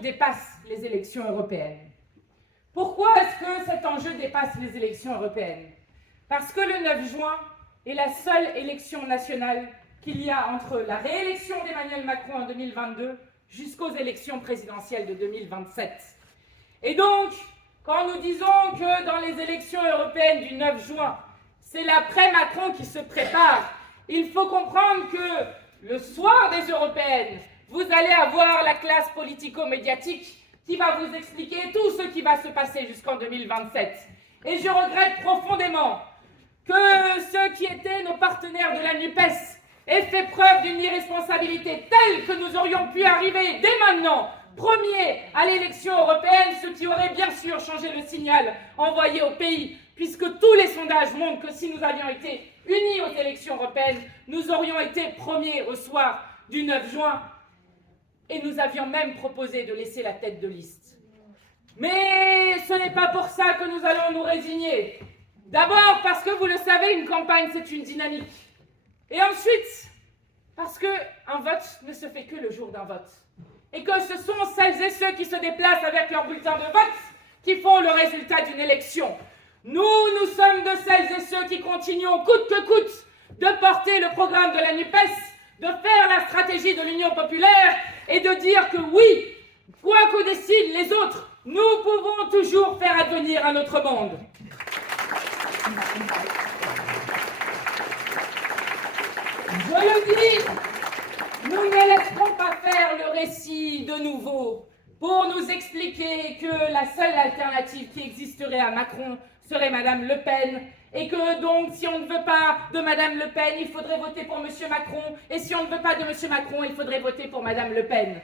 dépasse les élections européennes. Pourquoi est-ce que cet enjeu dépasse les élections européennes? Parce que le 9 juin est la seule élection nationale qu'il y a entre la réélection d'Emmanuel Macron en 2022 jusqu'aux élections présidentielles de 2027. Et donc, quand nous disons que dans les élections européennes du 9 juin, c'est l'après-Macron qui se prépare, il faut comprendre que le soir des européennes, vous allez avoir la classe politico-médiatique qui va vous expliquer tout ce qui va se passer jusqu'en 2027. Et je regrette profondément que ceux qui étaient nos partenaires de la NUPES aient fait preuve d'une irresponsabilité telle que nous aurions pu arriver dès maintenant, premier à l'élection européenne, ce qui aurait bien sûr changé le signal envoyé au pays, puisque tous les sondages montrent que si nous avions été unis aux élections européennes, nous aurions été premiers au soir du 9 juin, et nous avions même proposé de laisser la tête de liste. Mais ce n'est pas pour ça que nous allons nous résigner. D'abord parce que, vous le savez, une campagne, c'est une dynamique. Et ensuite, parce qu'un vote ne se fait que le jour d'un vote. Et que ce sont celles et ceux qui se déplacent avec leur bulletin de vote qui font le résultat d'une élection. Nous sommes de celles et ceux qui continuons coûte que coûte de porter le programme de la NUPES, de faire la stratégie de l'Union populaire et de dire que oui, quoi qu'en décident les autres, nous pouvons toujours faire advenir un autre monde. Je le dis, nous ne laisserons pas faire le récit de nouveau pour nous expliquer que la seule alternative qui existerait à Macron serait Madame Le Pen, et que donc si on ne veut pas de Madame Le Pen, il faudrait voter pour Monsieur Macron, et si on ne veut pas de Monsieur Macron, il faudrait voter pour Madame Le Pen.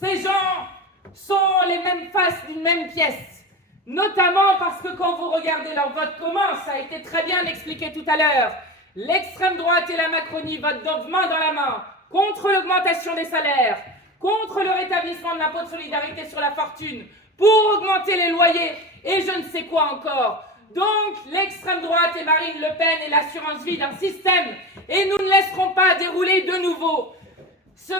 Ces gens sont les mêmes faces d'une même pièce, notamment parce que quand vous regardez leur vote commun, ça a été très bien expliqué tout à l'heure, l'extrême droite et la Macronie votent donc main dans la main contre l'augmentation des salaires, contre le rétablissement de l'impôt de solidarité sur la fortune, pour augmenter les loyers et je ne sais quoi encore. Donc, l'extrême droite et Marine Le Pen est l'assurance vie d'un système et nous ne laisserons pas dérouler de nouveau ce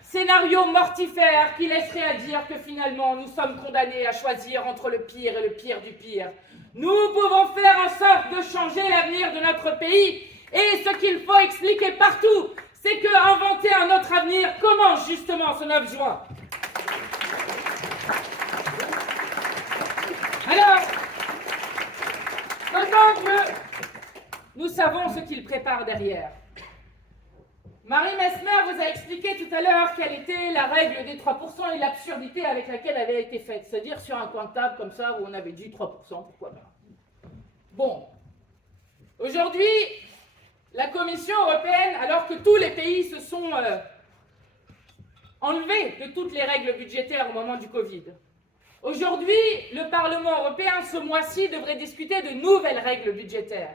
scénario mortifère qui laisserait à dire que finalement nous sommes condamnés à choisir entre le pire et le pire du pire. Nous pouvons faire en sorte de changer l'avenir de notre pays et ce qu'il faut expliquer partout, c'est qu'inventer un autre avenir commence justement ce 9 juin. Alors, maintenant que nous savons ce qu'il prépare derrière, Marie Messmer vous a expliqué tout à l'heure quelle était la règle des 3% et l'absurdité avec laquelle elle avait été faite, c'est-à-dire sur un coin de table comme ça où on avait dit 3%, pourquoi pas. Bon, aujourd'hui, la Commission européenne, alors que tous les pays se sont enlevés de toutes les règles budgétaires au moment du Covid, aujourd'hui, le Parlement européen, ce mois-ci, devrait discuter de nouvelles règles budgétaires.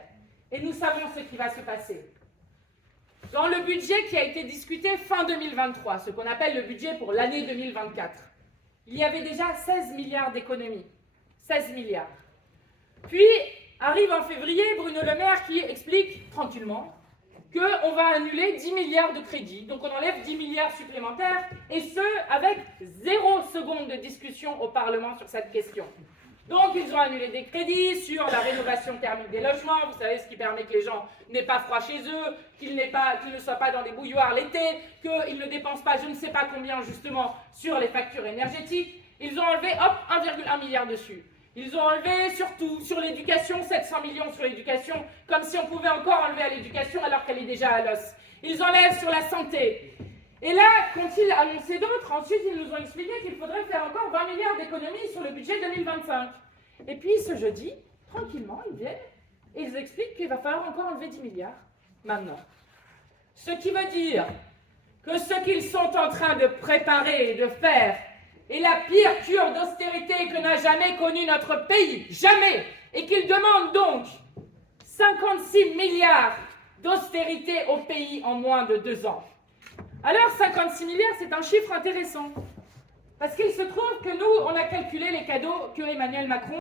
Et nous savons ce qui va se passer. Dans le budget qui a été discuté fin 2023, ce qu'on appelle le budget pour l'année 2024, il y avait déjà 16 milliards d'économies. 16 milliards. Puis, arrive en février Bruno Le Maire qui explique tranquillement qu'on va annuler 10 milliards de crédits. Donc on enlève 10 milliards supplémentaires, et ce, avec 0 seconde de discussion au Parlement sur cette question. Donc ils ont annulé des crédits sur la rénovation thermique des logements, vous savez, ce qui permet que les gens n'aient pas froid chez eux, qu'ils ne soient pas dans des bouilloires l'été, qu'ils ne dépensent pas je ne sais pas combien justement sur les factures énergétiques. Ils ont enlevé, hop, 1,1 milliard dessus. Ils ont enlevé surtout sur l'éducation, 700 millions sur l'éducation, comme si on pouvait encore enlever à l'éducation alors qu'elle est déjà à l'os. Ils enlèvent sur la santé. Et là, qu'ont-ils annoncé d'autres? Ensuite, ils nous ont expliqué qu'il faudrait faire encore 20 milliards d'économies sur le budget 2025. Et puis, ce jeudi, tranquillement, ils viennent et ils expliquent qu'il va falloir encore enlever 10 milliards maintenant. Ce qui veut dire que ce qu'ils sont en train de préparer et de faire est la pire cure d'austérité que n'a jamais connue notre pays, jamais, et qu'ils demandent donc 56 milliards d'austérité au pays en moins de 2 ans. Alors 56 milliards, c'est un chiffre intéressant, parce qu'il se trouve que nous, on a calculé les cadeaux que Emmanuel Macron